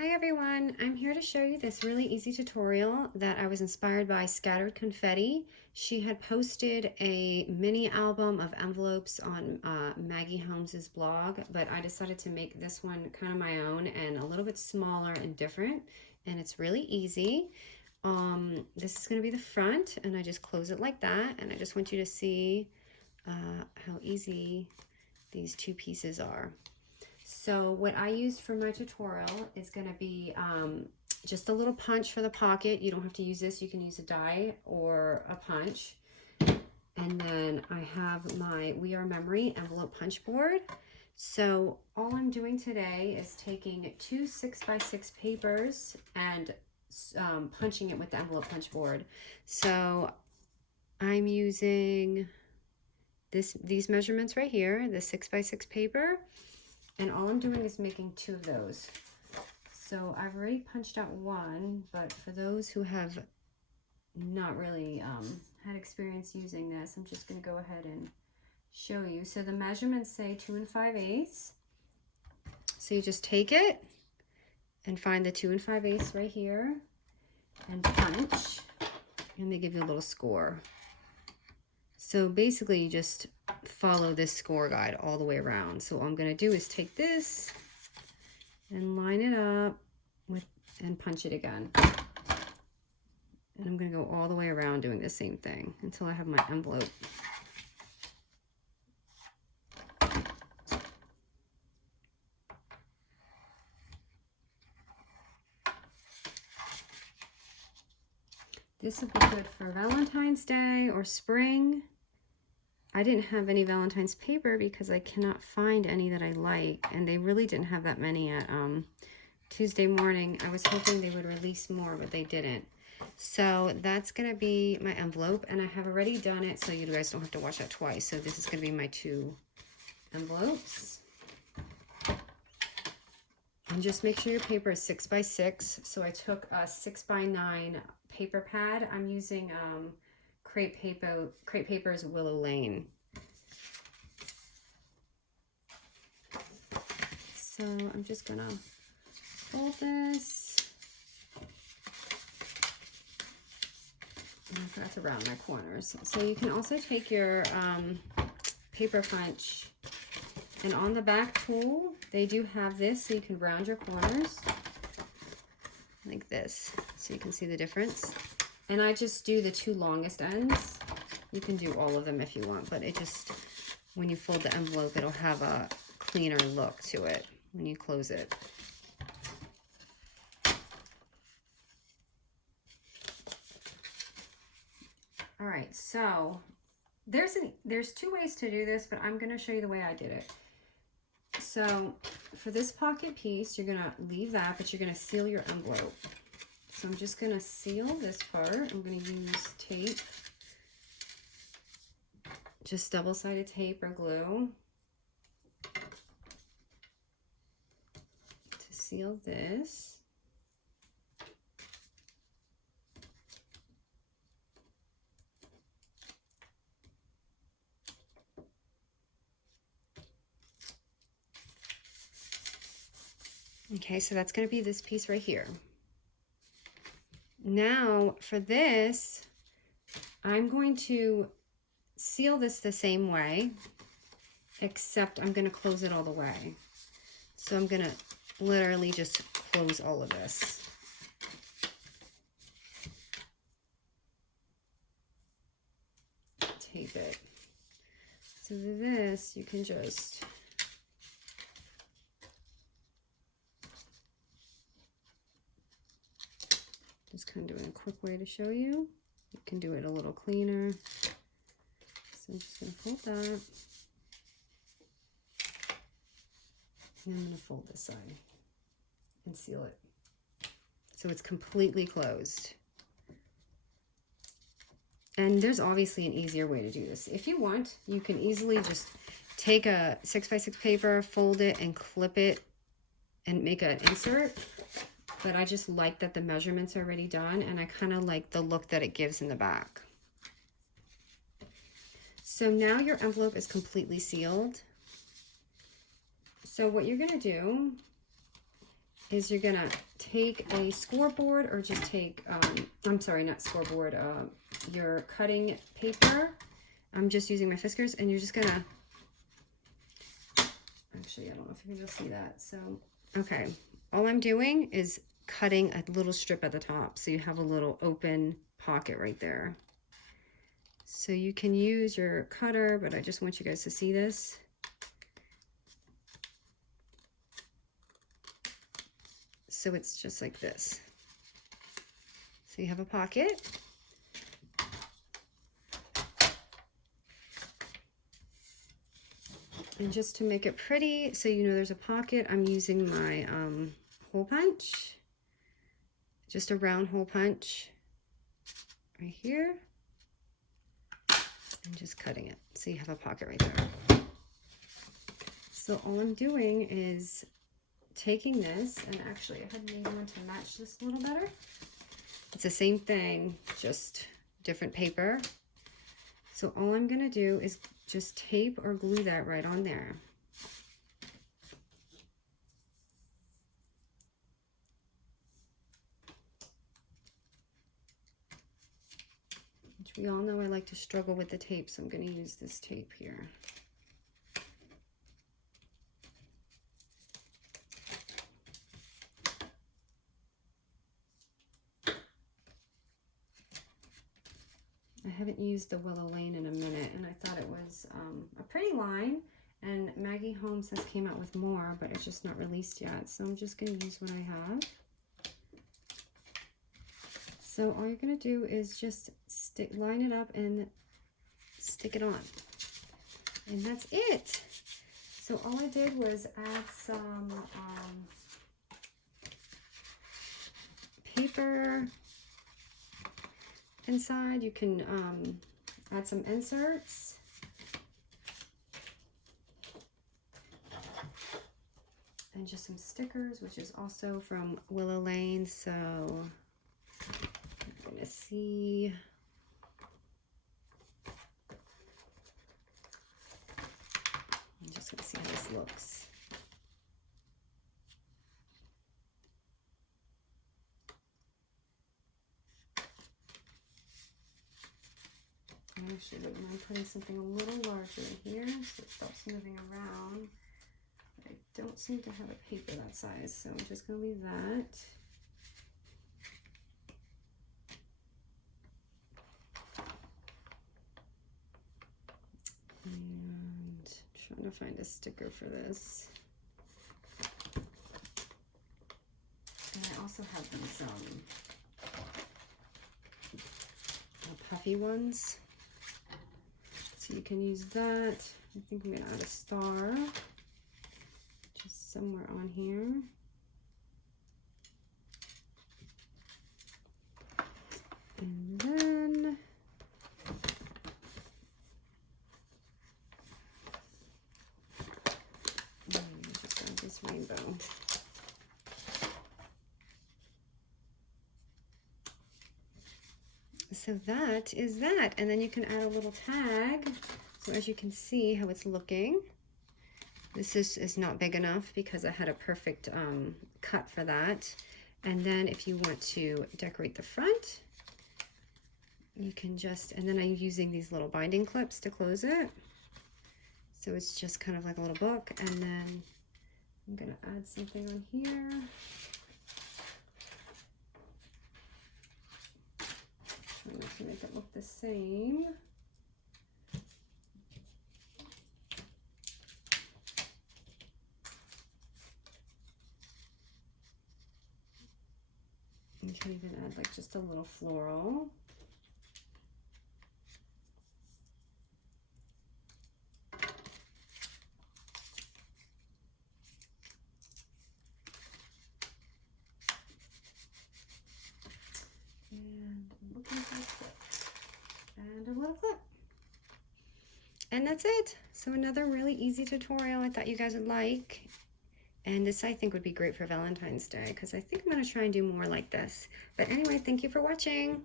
Hi everyone, I'm here to show you this really easy tutorial that I was inspired by Scattered Confetti. She had posted a mini album of envelopes on Maggie Holmes's blog, but I decided to make this one kind of my own and a little bit smaller and different, and it's really easy. This is going to be the front, and I just close it like that, and I just want you to see how easy these two pieces are. So what I used for my tutorial is going to be just a little punch for the pocket. You don't have to use this. You can use a die or a punch. And then I have my We Are Memory envelope punch board. So all I'm doing today is taking two 6x6 papers and punching it with the envelope punch board. So I'm using these measurements right here, the 6x6 paper. And all I'm doing is making two of those. So I've already punched out one, but for those who have not really had experience using this, I'm just going to go ahead and show you. So the measurements say 2 5/8. So you just take it and find the 2 5/8 right here and punch, and they give you a little score. So basically you just follow this score guide all the way around. So all I'm going to do is take this and line it up with and punch it again. And I'm going to go all the way around doing the same thing until I have my envelope. This would be good for Valentine's Day or spring. I didn't have any Valentine's paper because I cannot find any that I like, and they really didn't have that many at Tuesday morning. I was hoping they would release more, but they didn't. So that's going to be my envelope, and I have already done it so you guys don't have to watch that twice. So this is going to be my two envelopes. And just make sure your paper is 6x6. So I took a 6x9 paper pad. I'm using Crepe Paper's Willow Lane. So I'm just gonna fold this. And I forgot to round my corners. So you can also take your paper punch, and on the back tool they do have this so you can round your corners like this so you can see the difference. And I just do the two longest ends. You can do all of them if you want, but it just, when you fold the envelope, it'll have a cleaner look to it when you close it. All right, so there's two ways to do this, but I'm going to show you the way I did it. So for this pocket piece, you're going to leave that, but you're going to seal your envelope. So I'm just going to seal this part. I'm going to use tape, just double-sided tape or glue to seal this. Okay, so that's going to be this piece right here. Now for this, I'm going to seal this the same way, except I'm going to close it all the way. So I'm going to literally just close all of this. Tape it. So this, you can just kind of doing a quick way to show you. You can do it a little cleaner. So I'm just going to fold that. And I'm going to fold this side and seal it. So it's completely closed. And there's obviously an easier way to do this. If you want, you can easily just take a 6x6 paper, fold it, and clip it and make an insert. But I just like that the measurements are already done, and I kind of like the look that it gives in the back. So now your envelope is completely sealed. So what you're going to do is you're gonna take a scoreboard, or just take, I'm sorry, not scoreboard, your cutting paper. I'm just using my whiskers, and you're just gonna, actually, I don't know if you can just see that. So, okay, all I'm doing is cutting a little strip at the top, so you have a little open pocket right there. So you can use your cutter, but I just want you guys to see this. So it's just like this. So you have a pocket. And just to make it pretty, so you know there's a pocket, I'm using my hole punch. Just a round hole punch right here. And just cutting it. So you have a pocket right there. So all I'm doing is taking this, and actually I had made one to match this a little better. It's the same thing, just different paper. So all I'm gonna do is just tape or glue that right on there. Which we all know I like to struggle with the tape, so I'm gonna use this tape here. I haven't used the Willow Lane in a minute, and I thought it was a pretty line, and Maggie Holmes has came out with more, but it's just not released yet, so I'm just going to use what I have. So all you're going to do is just line it up and stick it on, and that's it. So all I did was add some paper inside. You can add some inserts. And just some stickers, which is also from Willow Lane. So I'm gonna see. I'm just gonna see how this looks. I actually wouldn't mind putting something a little larger in here so it stops moving around. But I don't seem to have a paper that size, so I'm just going to leave that. And trying to find a sticker for this. And I also have these puffy ones. So you can use that. I think I'm going to add a star just somewhere on here. And then just add this rainbow. So that is that, and then you can add a little tag. So as you can see how it's looking, this is not big enough because I had a perfect cut for that. And then if you want to decorate the front, you can just, and then I'm using these little binding clips to close it. So it's just kind of like a little book, and then I'm gonna add something on here. To make it look the same. You can even add like just a little floral. And looking for a clip. And a little clip. And that's it. So another really easy tutorial I thought you guys would like. And this I think would be great for Valentine's Day because I think I'm going to try and do more like this. But anyway, thank you for watching.